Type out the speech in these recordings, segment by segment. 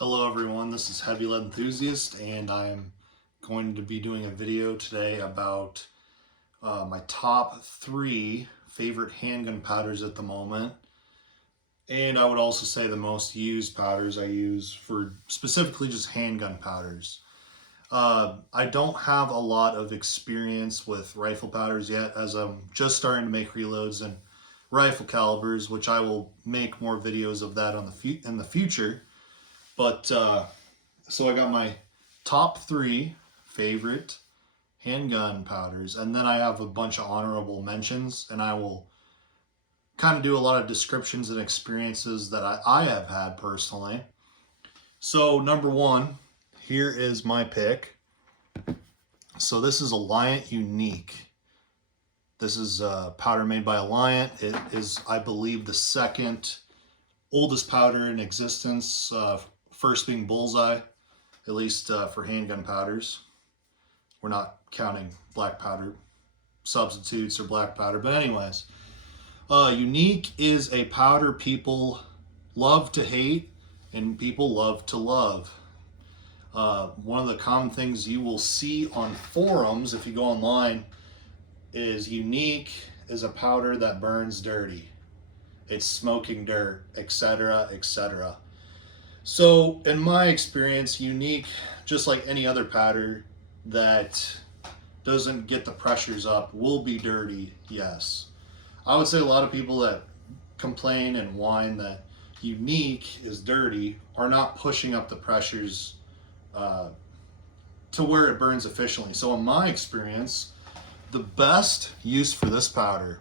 Hello everyone, this is Heavy Lead Enthusiast and I'm going to be doing a video today about my top 3 favorite handgun powders at the moment. And I would also say the most used powders I use for specifically just handgun powders. I don't have a lot of experience with rifle powders yet, as I'm just starting to make reloads and rifle calibers, which I will make more videos of that in the future. But so I got my top 3 favorite handgun powders, and then I have a bunch of honorable mentions, and I will kind of do a lot of descriptions and experiences that I have had personally. So number 1, here is my pick. So this is Alliant Unique. This is a powder made by Alliant. It is, I believe, the second oldest powder in existence, first being Bullseye, at least for handgun powders. We're not counting black powder substitutes or black powder, but anyways. Unique is a powder people love to hate and people love to love. One of the common things you will see on forums if you go online is Unique is a powder that burns dirty. It's smoking dirt, etc., etc. So in my experience, Unique, just like any other powder that doesn't get the pressures up, will be dirty, yes. I would say a lot of people that complain and whine that Unique is dirty are not pushing up the pressures to where it burns efficiently. So in my experience, the best use for this powder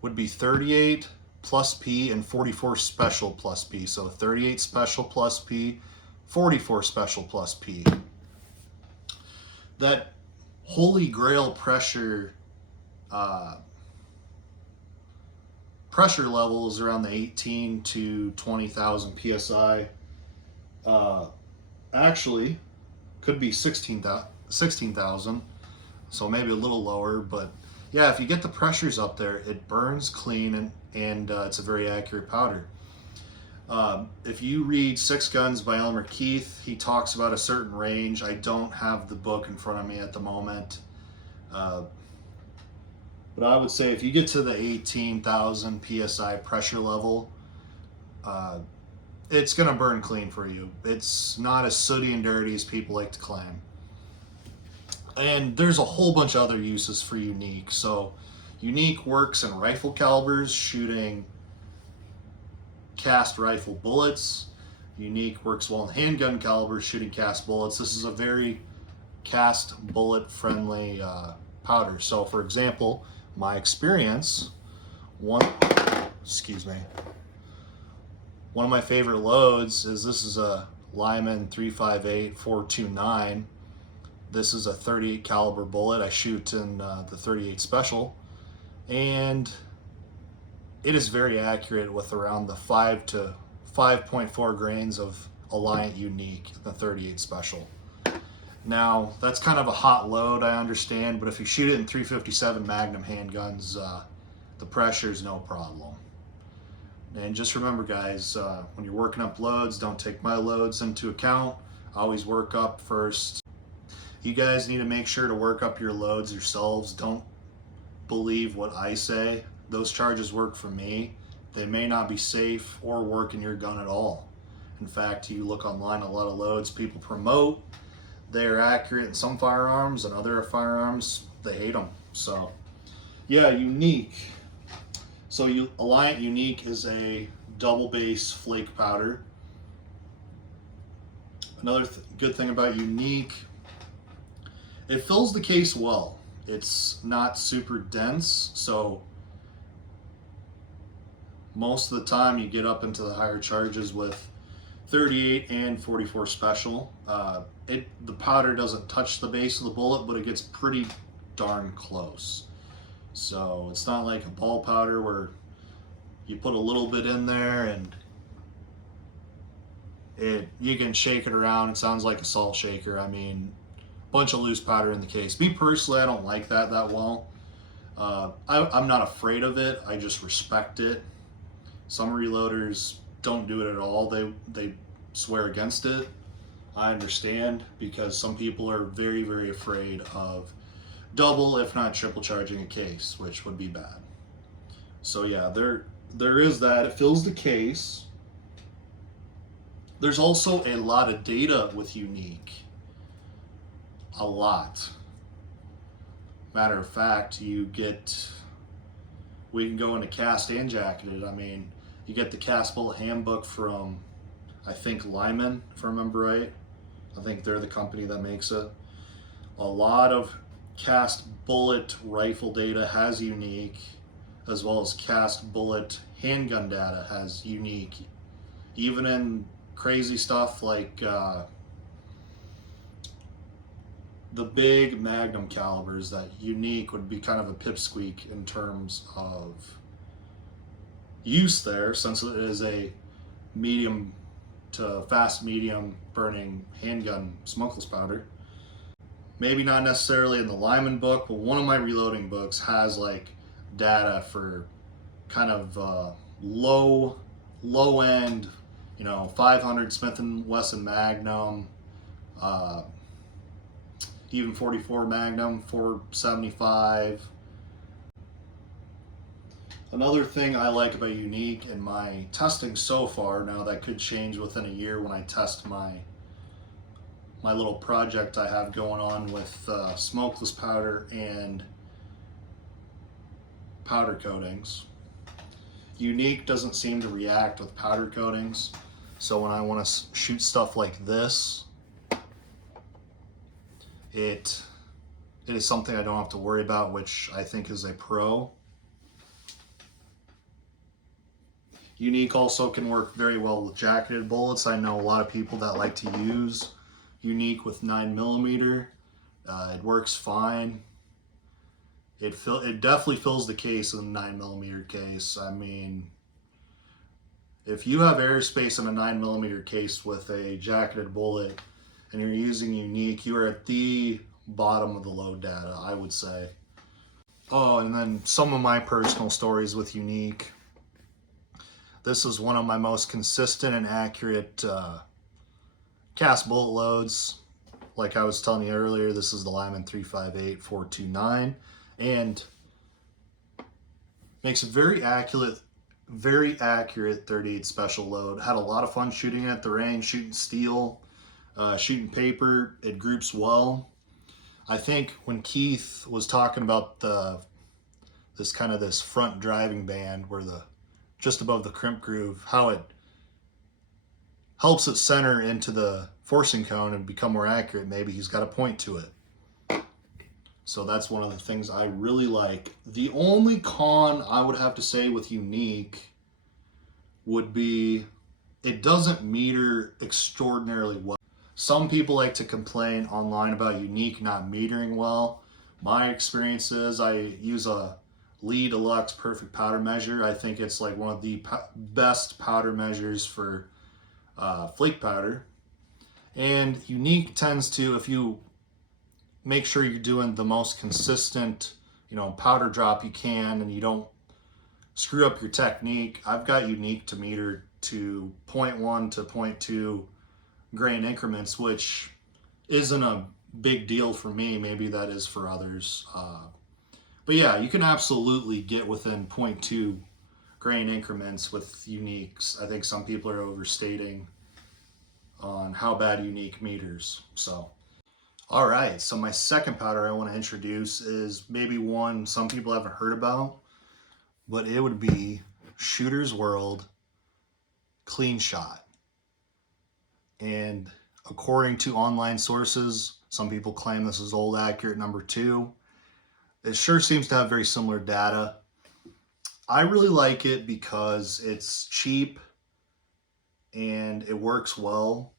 would be 38 plus P and 44 special plus P. So 38 special plus P, 44 special plus P. That holy grail pressure level is around the 18 to 20,000 psi. Actually, could be 16,000, so maybe a little lower, but yeah, if you get the pressures up there, it burns clean and it's a very accurate powder. If you read Six Guns by Elmer Keith, he talks about a certain range. I don't have the book in front of me at the moment. But I would say if you get to the 18,000 psi pressure level, it's going to burn clean for you. It's not as sooty and dirty as people like to claim. And there's a whole bunch of other uses for Unique. So Unique works in rifle calibers, shooting cast rifle bullets. Unique works well in handgun calibers, shooting cast bullets. This is a very cast bullet friendly powder. So for example, my experience, one of my favorite loads is this is a Lyman 358-429. This is a 38 caliber bullet. I shoot in the 38 special, and it is very accurate with around the 5 to 5.4 grains of Alliant Unique, the 38 special. Now, that's kind of a hot load, I understand, but if you shoot it in 357 Magnum handguns, the pressure is no problem. And just remember, guys, when you're working up loads, don't take my loads into account. Always work up first. You guys need to make sure to work up your loads yourselves. Don't believe what I say. Those charges work for me. They may not be safe or work in your gun at all. In fact, you look online, a lot of loads people promote, they are accurate in some firearms, and other firearms, they hate them. So, yeah, Unique. So Alliant Unique is a double base flake powder. Another good thing about Unique, it fills the case well. It's not super dense, so most of the time you get up into the higher charges with 38 and 44 special. The powder doesn't touch the base of the bullet, but it gets pretty darn close. So it's not like a ball powder where you put a little bit in there and you can shake it around. It sounds like a salt shaker. I mean, bunch of loose powder in the case. Me personally, I don't like that well. I'm not afraid of it. I just respect it. Some reloaders don't do it at all. They swear against it. I understand, because some people are very, very afraid of double, if not triple charging a case, which would be bad. So yeah, there is that. It fills the case. There's also a lot of data with Unique. A lot. Matter of fact, we can go into cast and jacketed. I mean, you get the cast bullet handbook from, I think, Lyman, if I remember right. I think they're the company that makes it. A lot of cast bullet rifle data has Unique, as well as cast bullet handgun data has Unique. Even in crazy stuff like the big Magnum calibers, that Unique would be kind of a pipsqueak in terms of use there, since it is a medium to fast medium burning handgun smokeless powder. Maybe not necessarily in the Lyman book, but one of my reloading books has like data for kind of low end, 500 Smith & Wesson Magnum, even 44 Magnum, 475. Another thing I like about Unique in my testing so far, now that could change within a year when I test my little project I have going on with smokeless powder and powder coatings. Unique doesn't seem to react with powder coatings, so when I want to shoot stuff like this, it is something I don't have to worry about, which I think is a pro. Unique also can work very well with jacketed bullets. I know a lot of people that like to use Unique with 9mm. It works fine. It definitely fills the case in a 9mm case. I mean, if you have airspace in a 9mm case with a jacketed bullet and you're using Unique, you are at the bottom of the load data, I would say. Oh, and then some of my personal stories with Unique. This is one of my most consistent and accurate cast bullet loads. Like I was telling you earlier, this is the Lyman 358-429, and makes a very accurate 38 special load. Had a lot of fun shooting it at the range, shooting steel, shooting paper. It groups well. I think when Keith was talking about this front driving band where just above the crimp groove, how it helps it center into the forcing cone and become more accurate. Maybe he's got a point to it. So that's one of the things I really like. The only con I would have to say with Unique would be it doesn't meter extraordinarily well. Some people like to complain online about Unique not metering well. My experience is I use a Lee Deluxe Perfect Powder Measure. I think it's like one of the best powder measures for flake powder. And Unique tends to, if you make sure you're doing the most consistent, powder drop you can, and you don't screw up your technique. I've got Unique to meter to 0.1 to 0.2 grain increments, which isn't a big deal for me. Maybe that is for others. But yeah, you can absolutely get within 0.2 grain increments with Uniques. I think some people are overstating on how bad Unique meters. So, all right. So my second powder I want to introduce is maybe one some people haven't heard about, but it would be Shooter's World Clean Shot. And according to online sources, some people claim this is old accurate number 2. It sure seems to have very similar data. I really like it because it's cheap and it works well.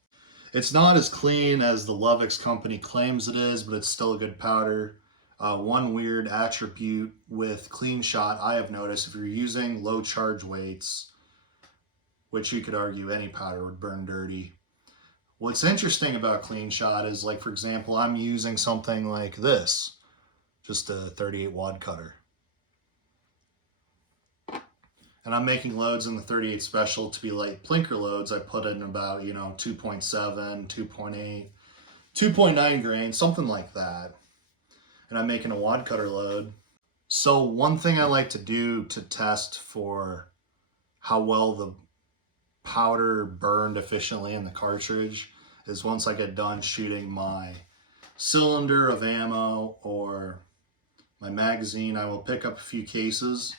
It's not as clean as the Lovix company claims it is, but it's still a good powder. One weird attribute with Clean Shot I have noticed, if you're using low charge weights, which you could argue any powder would burn dirty. What's interesting about Clean Shot is, like, for example, I'm using something like this. Just a 38 wad cutter. and I'm making loads in the 38 special to be light plinker loads. I put in about, 2.7, 2.8, 2.9 grain, something like that. And I'm making a wad cutter load. So one thing I like to do to test for how well the powder burned efficiently in the cartridge is once I get done shooting my cylinder of ammo or my magazine, I will pick up a few cases.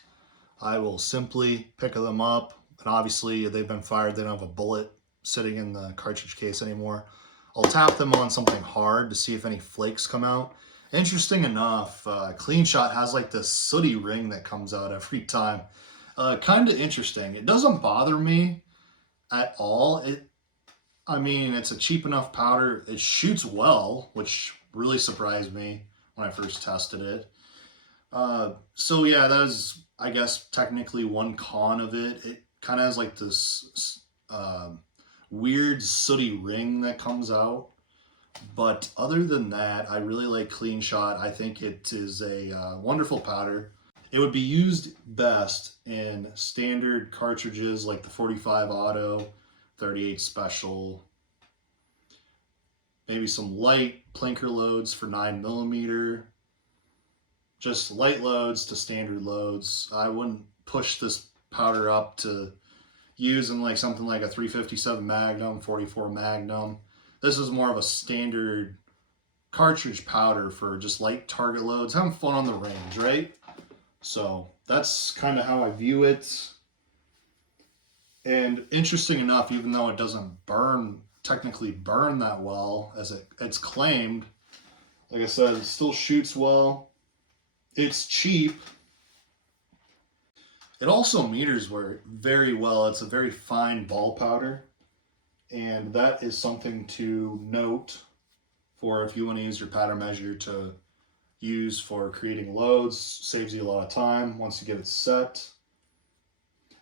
I will simply pick them up, and obviously they've been fired, they don't have a bullet sitting in the cartridge case anymore. I'll tap them on something hard to see if any flakes come out. Interesting enough, Clean Shot has like this sooty ring that comes out every time. Kind of interesting. It doesn't bother me at all. It's a cheap enough powder. It shoots well, which really surprised me when I first tested it. So yeah, that is, I guess, technically one con of it. It kind of has like this weird sooty ring that comes out. But other than that, I really like Clean Shot. I think it is a wonderful powder. It would be used best in standard cartridges like the 45 Auto, 38 Special, maybe some light plinker loads for 9mm, just light loads to standard loads. I wouldn't push this powder up to use in like something like a 357 Magnum, 44 Magnum. This is more of a standard cartridge powder for just light target loads, having fun on the range, right? So that's kind of how I view it. And interesting enough, even though it doesn't technically burn that well as it's claimed, like I said, it still shoots well. It's cheap. It also meters very well. It's a very fine ball powder. And that is something to note for if you want to use your powder measure to use for creating loads. Saves you a lot of time once you get it set.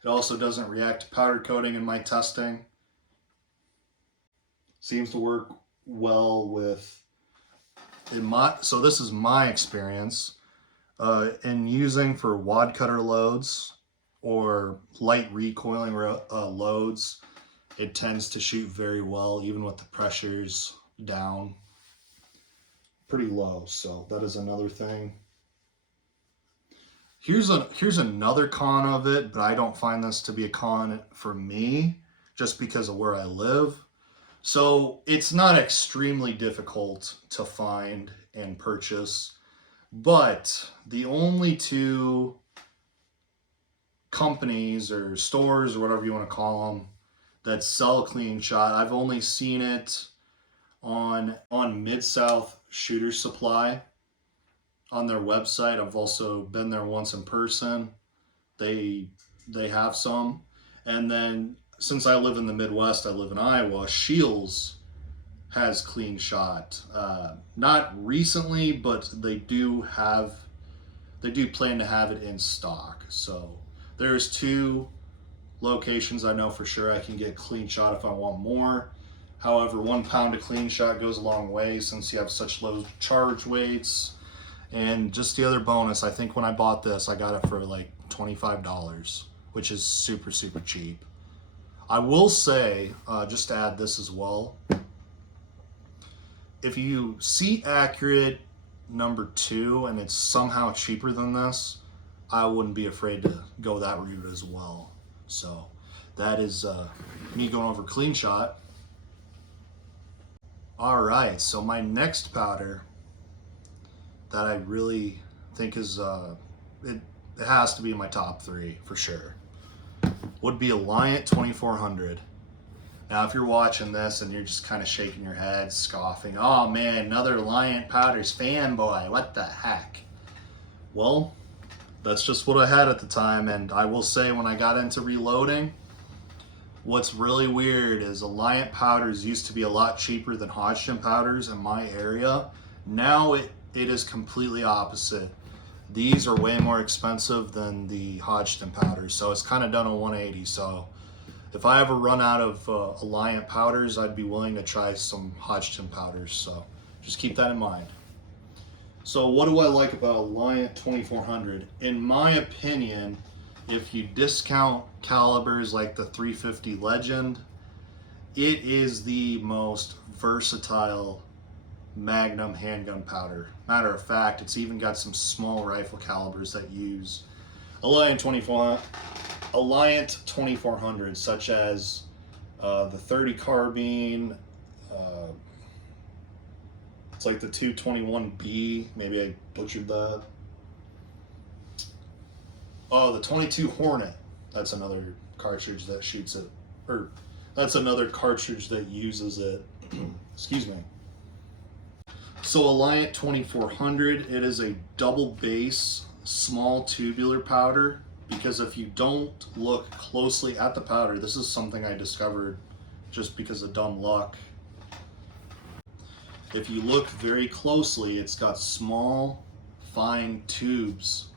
It also doesn't react to powder coating in my testing. Seems to work well with, so this is my experience in using for wad cutter loads or light recoiling loads. It tends to shoot very well, even with the pressures down pretty low. So that is another thing. Here's another con of it, but I don't find this to be a con for me just because of where I live. So it's not extremely difficult to find and purchase, but the only two companies or stores or whatever you want to call them that sell Clean Shot, I've only seen it on Mid-South Shooter Supply on their website. I've also been there once in person. They have some. And then since I live in the Midwest, I live in Iowa, Shields has Clean Shot. Not recently, but they do plan to have it in stock. So there's two locations I know for sure I can get Clean Shot if I want more. However, 1 pound of Clean Shot goes a long way since you have such low charge weights. And just the other bonus, I think when I bought this, I got it for like $25, which is super, super cheap. I will say, just to add this as well, if you see Accurate #2 and it's somehow cheaper than this, I wouldn't be afraid to go that route as well. So that is me going over Clean Shot. All right, so my next powder that I really think is, it has to be in my top 3 for sure, would be Alliant 2400. Now, if you're watching this and you're just kind of shaking your head, scoffing, oh man, another Alliant Powders fanboy, what the heck? Well, that's just what I had at the time, and I will say when I got into reloading, what's really weird is Alliant powders used to be a lot cheaper than Hodgdon powders in my area. Now it is completely opposite. These are way more expensive than the Hodgdon powders, so it's kind of done a 180. So if I ever run out of Alliant powders, I'd be willing to try some Hodgdon powders, so just keep that in mind. So what do I like about Alliant 2400? In my opinion, If you discount calibers like the 350 Legend, it is the most versatile Magnum handgun powder. Matter of fact, it's even got some small rifle calibers that use Alliant 2400, such as the 30 carbine. It's like the 221B. Maybe I butchered that. Oh, the 22 Hornet. That's another cartridge that shoots it, or that's another cartridge that uses it. Excuse me. So Alliant 2400, it is a double base, small tubular powder, because if you don't look closely at the powder, this is something I discovered just because of dumb luck. If you look very closely, it's got small, fine tubes.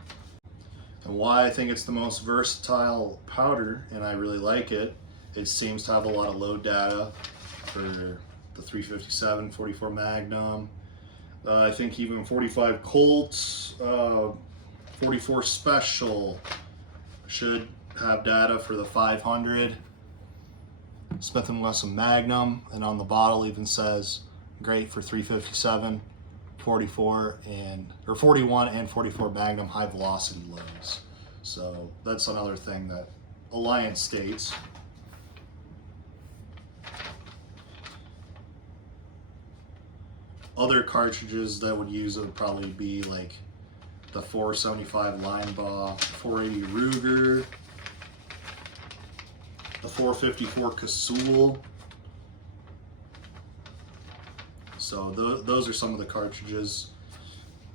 And why I think it's the most versatile powder, and I really like it, it seems to have a lot of load data for the 357, 44 Magnum. I think even 45 Colts, 44 Special should have data for the 500. Smith & Wesson Magnum, and on the bottle even says great for 357, 44 or 41 and 44 Magnum high velocity loads. So that's another thing that Alliant states. Other cartridges that would use it would probably be like the 475 Linebaugh, 480 Ruger, the 454 Casull. So those are some of the cartridges.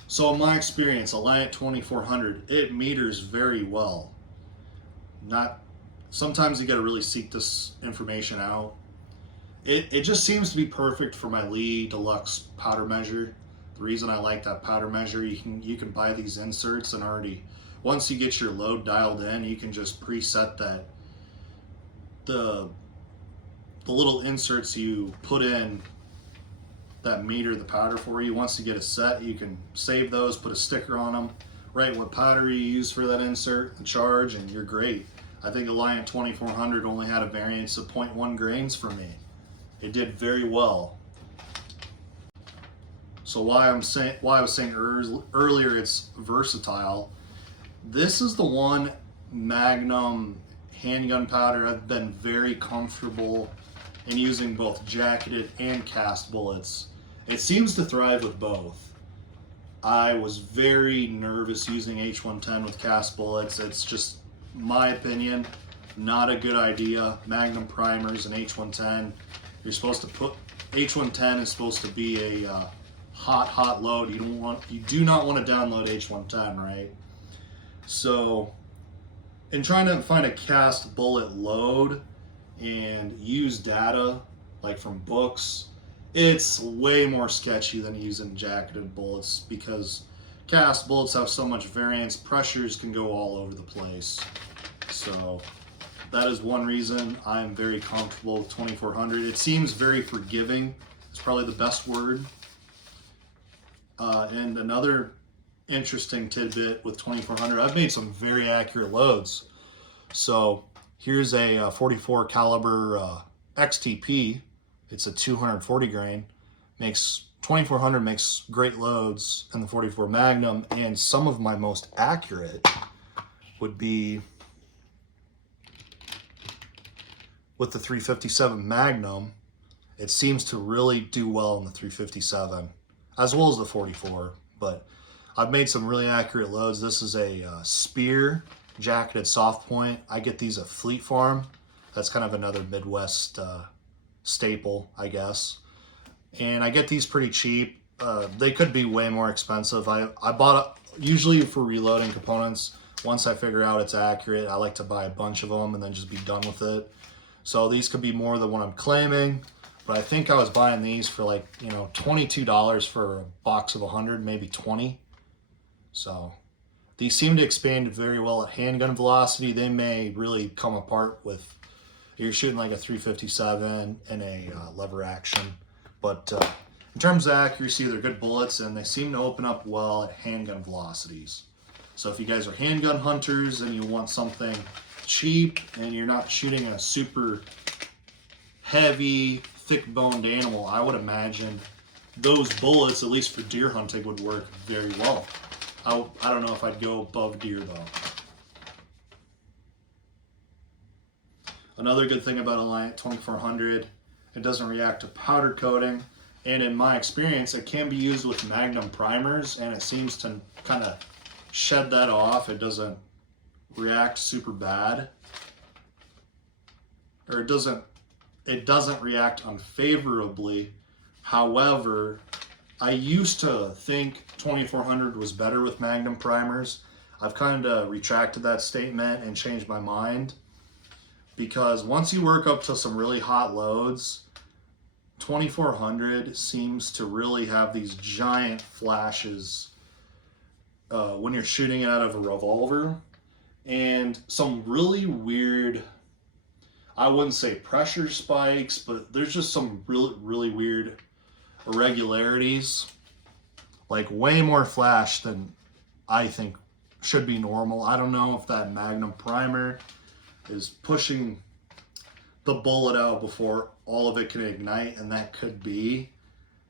So in my experience, Alliant 2400, it meters very well. Sometimes you gotta really seek this information out. It just seems to be perfect for my Lee Deluxe powder measure. The reason I like that powder measure, you can buy these inserts and already, once you get your load dialed in, you can just preset that. The little inserts you put in that meter the powder for you, once you get a set, you can save those, put a sticker on them, write what powder you use for that insert, the charge, and you're great. I think Alliant 2400 only had a variance of 0.1 grains for me. It did very well. So why I was saying earlier it's versatile. This is the one Magnum handgun powder I've been very comfortable in using, both jacketed and cast bullets. It seems to thrive with both. I was very nervous using H110 with cast bullets. It's just my opinion, not a good idea. Magnum primers and H110. You're supposed to put, H110 is supposed to be a hot load. You do not want to download H110, right? So in trying to find a cast bullet load and use data like from books, it's way more sketchy than using jacketed bullets, because cast bullets have so much variance, pressures can go all over the place. So that is one reason I'm very comfortable with 2400. It seems very forgiving. It's probably the best word. And another interesting tidbit with 2400, I've made some very accurate loads. So here's a 44 caliber XTP. It's a 240 grain. 2400 makes great loads in the 44 Magnum, and some of my most accurate would be with the 357 Magnum. It seems to really do well in the 357 as well as the 44, but I've made some really accurate loads. This is a Spear jacketed soft point. I get these at Fleet Farm. That's kind of another Midwest staple, I guess. And I get these pretty cheap. They could be way more expensive. I bought it usually for reloading components. Once I figure out it's accurate, I like to buy a bunch of them and then just be done with it. So these could be more than what I'm claiming, but I think I was buying these for like, $22 for a box of 100, maybe 20. So these seem to expand very well at handgun velocity. They may really come apart with, you're shooting like a 357 and a lever action. But in terms of accuracy, they're good bullets, and they seem to open up well at handgun velocities. So if you guys are handgun hunters and you want something cheap and you're not shooting a super heavy, thick-boned animal, I would imagine those bullets, at least for deer hunting, would work very well. I don't know if I'd go above deer though. Another good thing about Alliant 2400, it doesn't react to powder coating, and in my experience it can be used with Magnum primers and it seems to kind of shed that off. It doesn't react super bad, or it doesn't react unfavorably. However, I used to think 2400 was better with Magnum primers. I've kind of retracted that statement and changed my mind, because once you work up to some really hot loads, 2400 seems to really have these giant flashes when you're shooting out of a revolver, and some really weird, I wouldn't say pressure spikes, but there's just some really weird irregularities, like way more flash than I think should be normal. I don't know if that Magnum primer is pushing the bullet out before all of it can ignite, and that could be.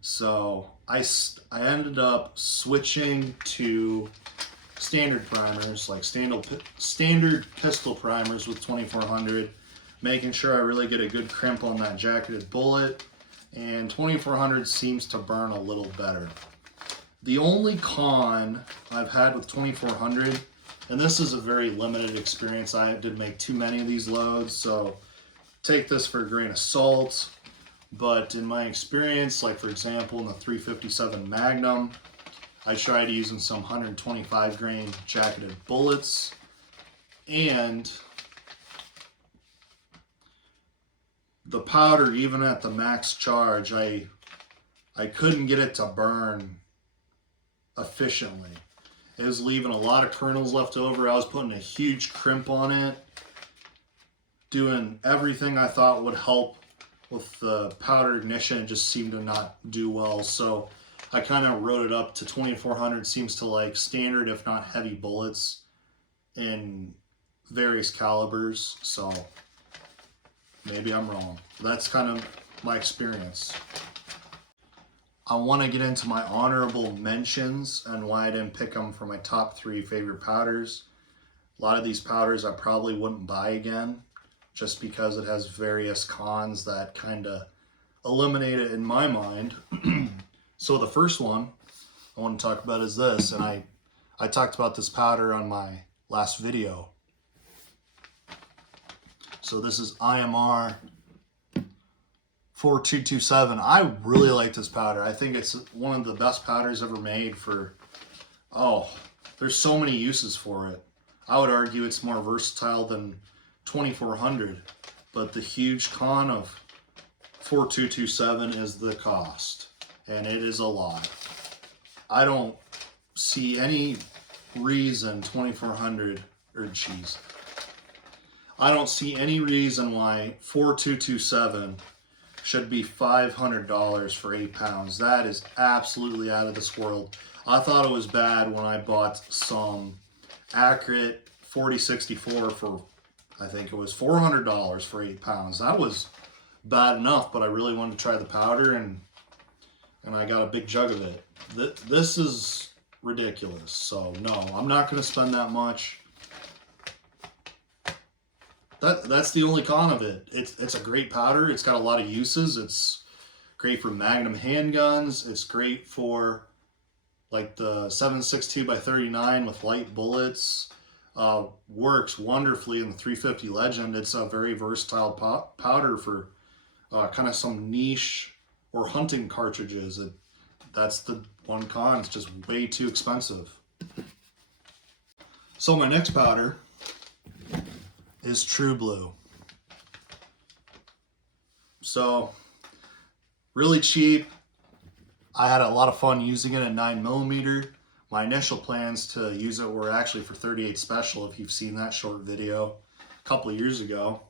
So I ended up switching to standard primers, like standard pistol primers with 2400, making sure I really get a good crimp on that jacketed bullet, and 2400 seems to burn a little better. The only con I've had with 2400, and this is a very limited experience, I didn't make too many of these loads, so take this for a grain of salt, but in my experience, like for example in the 357 Magnum, I tried using some 125 grain jacketed bullets, and the powder, even at the max charge, I couldn't get it to burn efficiently. It was leaving a lot of kernels left over. I was putting a huge crimp on it, doing everything I thought would help with the powder ignition. It just seemed to not do well. So I kind of wrote it up to 2400 seems to like standard, if not heavy bullets in various calibers. So maybe I'm wrong. That's kind of my experience. I want to get into my honorable mentions and why I didn't pick them for my top 3 favorite powders. A lot of these powders I probably wouldn't buy again, just because it has various cons that kind of eliminate it in my mind. So the first one I want to talk about is this, and I talked about this powder on my last video. So this is IMR 4227. I really like this powder. I think it's one of the best powders ever made for, there's so many uses for it. I would argue it's more versatile than 2400, but the huge con of 4227 is the cost, and it is a lot. I don't see any reason 2400, I don't see any reason why 4227 should be $500 for 8 pounds. That is absolutely out of this world. I thought it was bad when I bought some Accurate 4064 for, I think it was $400 for 8 pounds. That was bad enough, but I really wanted to try the powder, and I got a big jug of it. This is ridiculous. So no, I'm not going to spend that much. That's the only con of it. It's a great powder. It's got a lot of uses. It's great for Magnum handguns. It's great for like the 7.62 by 39 with light bullets. Works wonderfully in the 350 Legend. It's a very versatile powder for kind of some niche or hunting cartridges. That's the one con. It's just way too expensive. So my next powder is True Blue. So really cheap. I had a lot of fun using it at 9mm. My initial plans to use it were actually for 38 Special, if you've seen that short video a couple of years ago.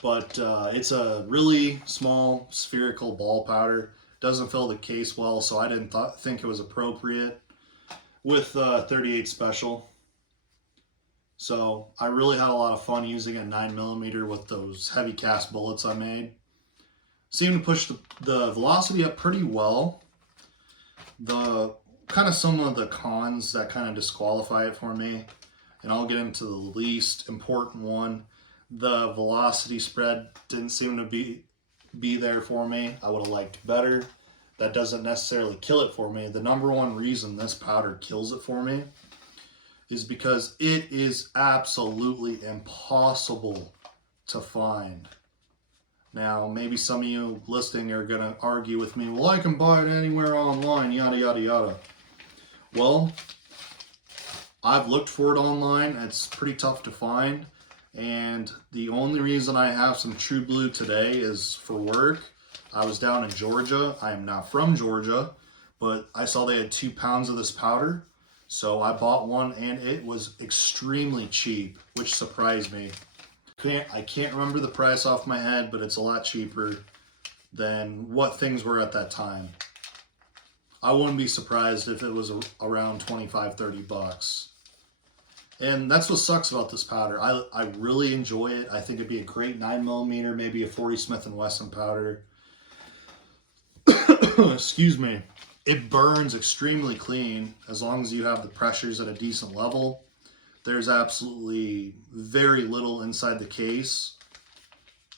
But it's a really small spherical ball powder. Doesn't fill the case well, so I didn't think it was appropriate with 38 Special. So I really had a lot of fun using a 9mm with those heavy cast bullets I made. Seemed to push the velocity up pretty well. The kind of some of the cons that kind of disqualify it for me, and I'll get into the least important one. The velocity spread didn't seem to be there for me. I would have liked better. That doesn't necessarily kill it for me. The number one reason this powder kills it for me is because it is absolutely impossible to find. Now, maybe some of you listening are going to argue with me, well, I can buy it anywhere online, yada, yada, yada. Well, I've looked for it online. It's pretty tough to find. And the only reason I have some True Blue today is for work. I was down in Georgia. I am not from Georgia, but I saw they had 2 pounds of this powder. So I bought one and it was extremely cheap, which surprised me. I can't remember the price off my head, but it's a lot cheaper than what things were at that time. I wouldn't be surprised if it was around 25, 30 bucks. And that's what sucks about this powder. I really enjoy it. I think it'd be a great 9mm, maybe a 40 Smith & Wesson powder. Excuse me. It burns extremely clean as long as you have the pressures at a decent level. There's absolutely very little inside the case.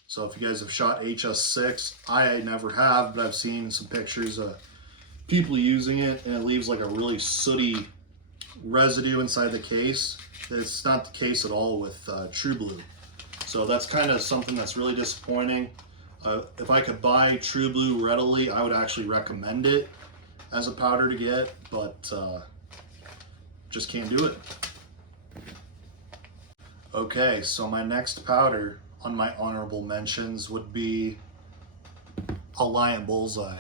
So if you guys have shot HS6, I never have, but I've seen some pictures of people using it, and it leaves like a really sooty residue inside the case. It's not the case at all with True Blue. So that's kind of something that's really disappointing. If I could buy True Blue readily, I would actually recommend it as a powder to get, but just can't do it. Okay, so my next powder on my honorable mentions would be Alliant Bullseye.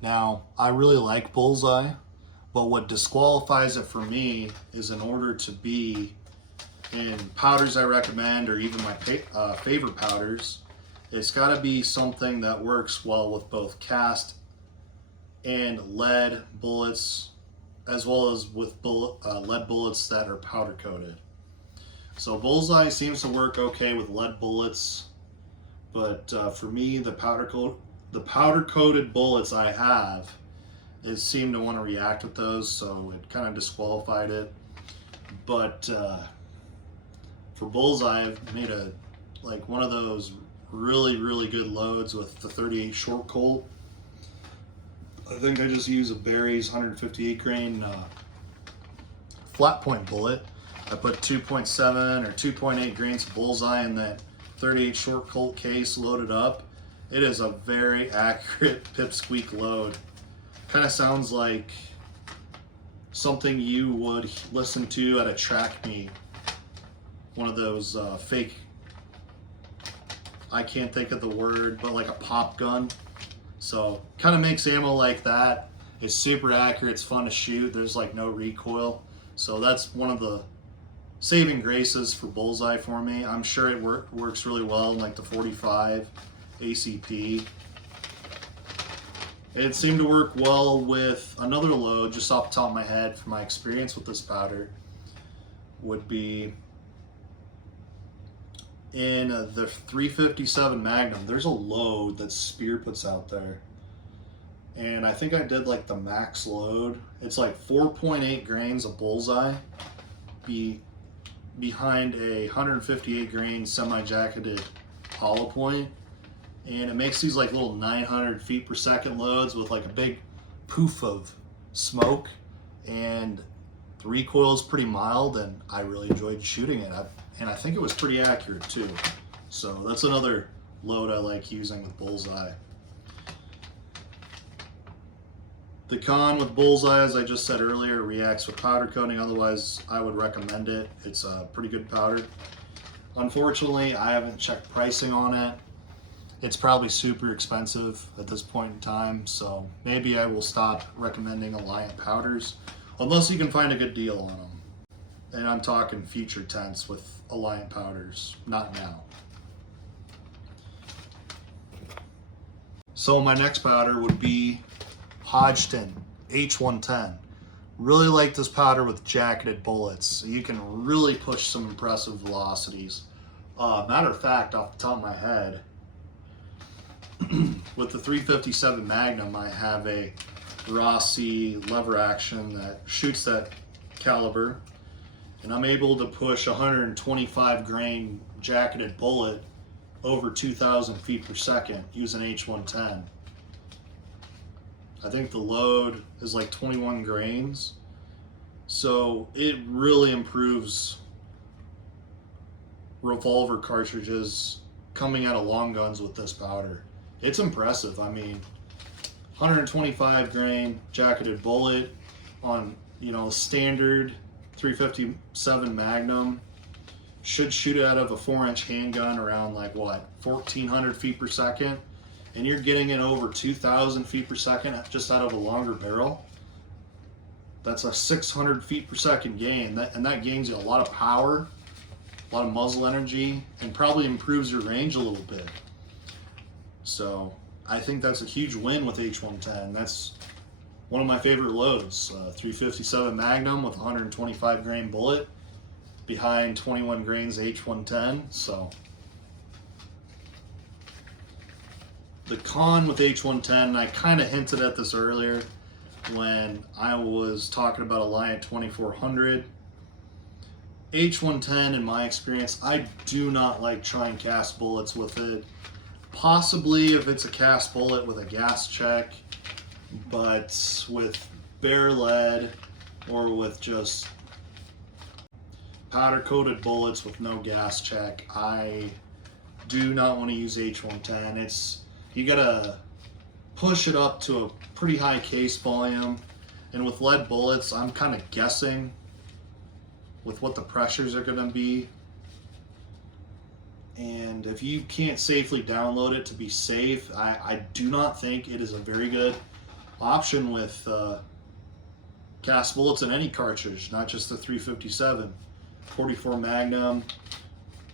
Now, I really like Bullseye, but what disqualifies it for me is in order to be in powders I recommend, or even my favorite powders, it's got to be something that works well with both cast and lead bullets, as well as with lead bullets that are powder coated. So Bullseye seems to work okay with lead bullets, but for me, the powder coated bullets I have, it seemed to want to react with those, so it kind of disqualified it. But for Bullseye, I've made one of those really good loads with the 38 short Colt. I think I just use a Barry's 158 grain flat point bullet. I put 2.7 or 2.8 grains of Bullseye in that 38 short Colt case loaded up. It is a very accurate pipsqueak load. Kind of sounds like something you would listen to at a track meet. One of those fake, I can't think of the word, but like a pop gun. So kind of makes ammo like that. It's super accurate, it's fun to shoot, there's like no recoil. So that's one of the saving graces for Bullseye for me. I'm sure it works really well in like the 45 ACP. It seemed to work well with another load, just off the top of my head from my experience with this powder, would be in the 357 Magnum. There's a load that Spear puts out there, and I think I did like the max load. It's like 4.8 grains of Bullseye behind a 158 grain semi-jacketed hollow point, and it makes these like little 900 feet per second loads with like a big poof of smoke, and the recoil is pretty mild, and I really enjoyed shooting it. And I think it was pretty accurate too. So that's another load I like using with Bullseye. The con with Bullseye, as I just said earlier, reacts with powder coating. Otherwise, I would recommend it. It's a pretty good powder. Unfortunately, I haven't checked pricing on it. It's probably super expensive at this point in time, so maybe I will stop recommending Alliant powders, unless you can find a good deal on them. And I'm talking future tense with Alliant powders, not now. So my next powder would be Hodgdon H110. Really like this powder with jacketed bullets. You can really push some impressive velocities. Matter of fact, off the top of my head, with the 357 Magnum, I have a Rossi lever action that shoots that caliber, and I'm able to push 125 grain jacketed bullet over 2,000 feet per second using H110. I think the load is like 21 grains, so it really improves revolver cartridges coming out of long guns with this powder. It's impressive. I mean, 125 grain jacketed bullet on, you know, standard 357 Magnum should shoot out of a 4-inch handgun around like what, 1,400 feet per second, and you're getting it over 2,000 feet per second just out of a longer barrel. That's a 600 feet per second gain, and that gains you a lot of power, a lot of muzzle energy, and probably improves your range a little bit. So I think that's a huge win with H110. That's one of my favorite loads. 357 Magnum with 125 grain bullet behind 21 grains H110. So the con with H110, I kind of hinted at this earlier when I was talking about Alliant 2400. H110, in my experience, I do not like trying cast bullets with it. Possibly if it's a cast bullet with a gas check, but with bare lead or with just powder coated bullets with no gas check, I do not want to use H110. You gotta push it up to a pretty high case volume, and with lead bullets, I'm kind of guessing with what the pressures are gonna be. And if you can't safely download it to be safe, I do not think it is a very good option with cast bullets in any cartridge, not just the 357. 44 Magnum,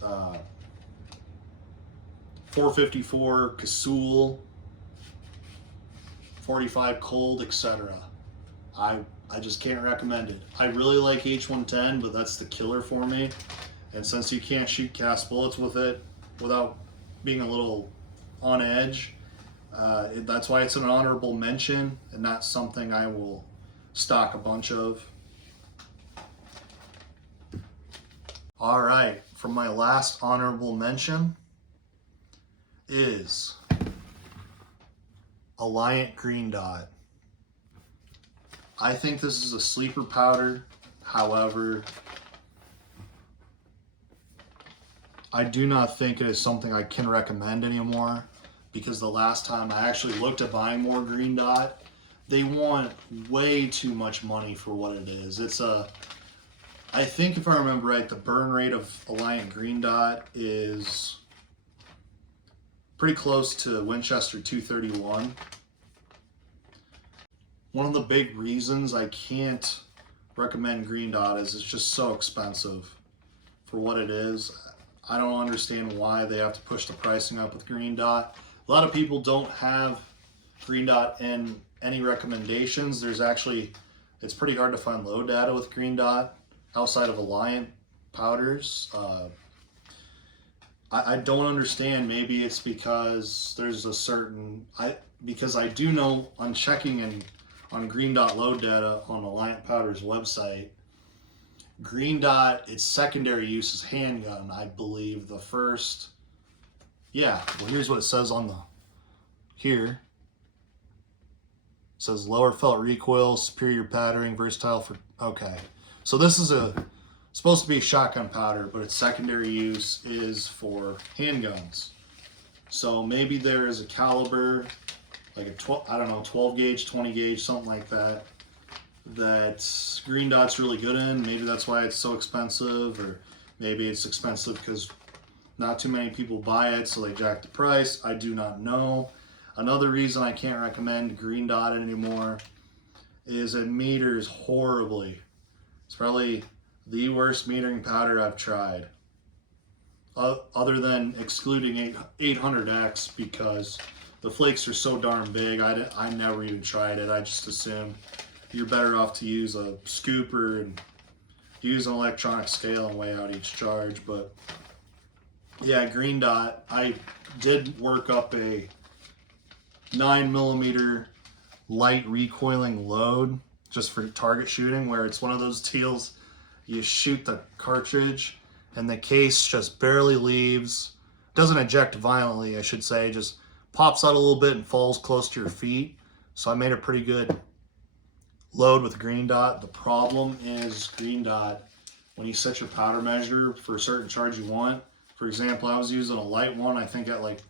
454 Casull, 45 Cold, etc. I just can't recommend it. I really like H110, but that's the killer for me. And since you can't shoot cast bullets with it without being a little on edge, that's why it's an honorable mention and not something I will stock a bunch of. All right, for my last honorable mention is Alliant Green Dot. I think this is a sleeper powder. However, I do not think it is something I can recommend anymore, because the last time I actually looked at buying more Green Dot, they want way too much money for what it is. I think if I remember right, the burn rate of Alliant Green Dot is pretty close to Winchester 231. One of the big reasons I can't recommend Green Dot is it's just so expensive for what it is. I don't understand why they have to push the pricing up with Green Dot. A lot of people don't have Green Dot in any recommendations. It's pretty hard to find load data with Green Dot outside of Alliant powders. I don't understand. Maybe it's because there's because I do know on checking on Green Dot load data on Alliant Powder's website, Green Dot, its secondary use is handgun. I believe the first, well, here's what it says here. It says lower felt recoil, superior patterning, versatile for, okay. So this is supposed to be a shotgun powder, but its secondary use is for handguns. So maybe there is a caliber, like a 12 gauge, 20 gauge, something like that Green Dot's really good in. Maybe that's why it's so expensive, or maybe it's expensive because not too many people buy it, so they jack the price. I do not know. Another reason I can't recommend Green Dot anymore is it meters horribly. It's probably the worst metering powder I've tried, other than excluding 800X, because the flakes are so darn big. I never even tried it. I just assumed you're better off to use a scooper and use an electronic scale and weigh out each charge. But yeah, Green Dot, I did work up a 9mm light recoiling load just for target shooting, where it's one of those deals you shoot the cartridge and the case just barely leaves, doesn't eject violently, I should say, just pops out a little bit and falls close to your feet. So I made a pretty good load with Green Dot. The problem is Green Dot, when you set your powder measure for a certain charge you want, for example, I was using a light one, I think at like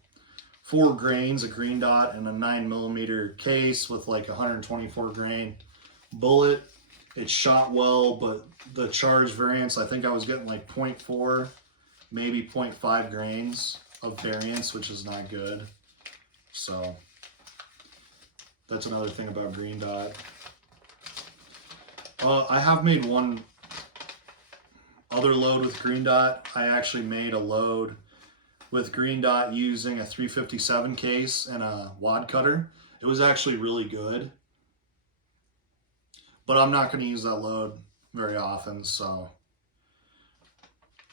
4 grains of Green Dot and a 9mm case with like 124 grain bullet. It shot well, but the charge variance, I think I was getting like 0.4, maybe 0.5 grains of variance, which is not good. So that's another thing about Green Dot. I have made one other load with Green Dot. I actually made a load with Green Dot using a 357 case and a wad cutter. It was actually really good, but I'm not going to use that load very often. So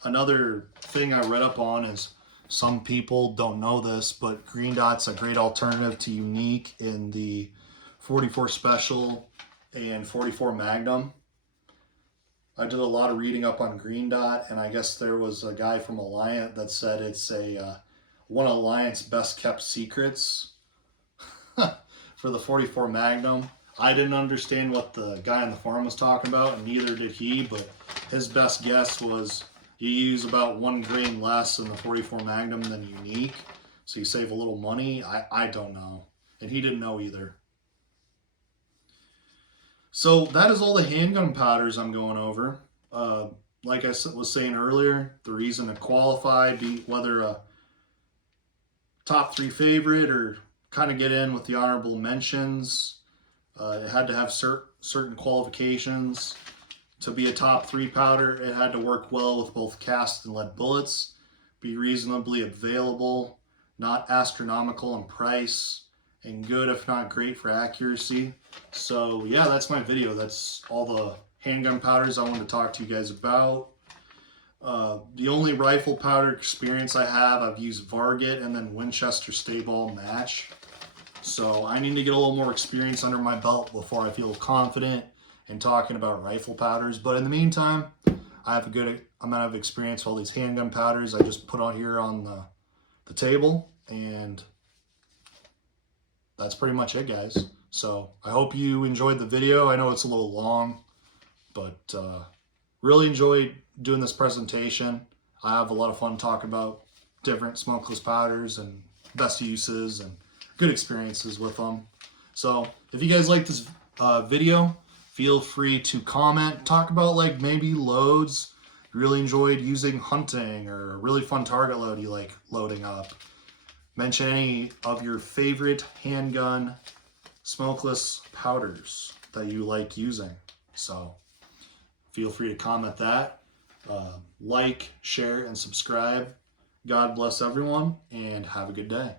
another thing I read up on is, some people don't know this, but Green Dot's a great alternative to Unique in the 44 Special and 44 Magnum. I did a lot of reading up on Green Dot, and I guess there was a guy from Alliant that said it's a one of Alliant's best kept secrets for the 44 Magnum. I didn't understand what the guy on the forum was talking about, and neither did he, but his best guess was you use about 1 grain less in the 44 Magnum than Unique, so you save a little money. I don't know, and he didn't know either. So that is all the handgun powders I'm going over. Like I was saying earlier, the reason to qualify, be whether a top 3 favorite or kind of get in with the honorable mentions, it had to have certain qualifications. To be a top 3 powder, it had to work well with both cast and lead bullets, be reasonably available, not astronomical in price, and good if not great for accuracy. So yeah, that's my video. That's all the handgun powders I wanted to talk to you guys about. The only rifle powder experience I have, I've used Varget and then Winchester Stayball Match. So I need to get a little more experience under my belt before I feel confident in talking about rifle powders. But in the meantime, I have a good amount of experience with all these handgun powders I just put on here on the table, and that's pretty much it, guys. So I hope you enjoyed the video. I know it's a little long, but really enjoyed doing this presentation. I have a lot of fun talking about different smokeless powders and best uses and good experiences with them. So if you guys like this video, feel free to comment, talk about like maybe loads you really enjoyed using hunting, or a really fun target load you like loading up. Mention any of your favorite handgun smokeless powders that you like using. So feel free to comment that. Like, share, and subscribe. God bless everyone, and have a good day.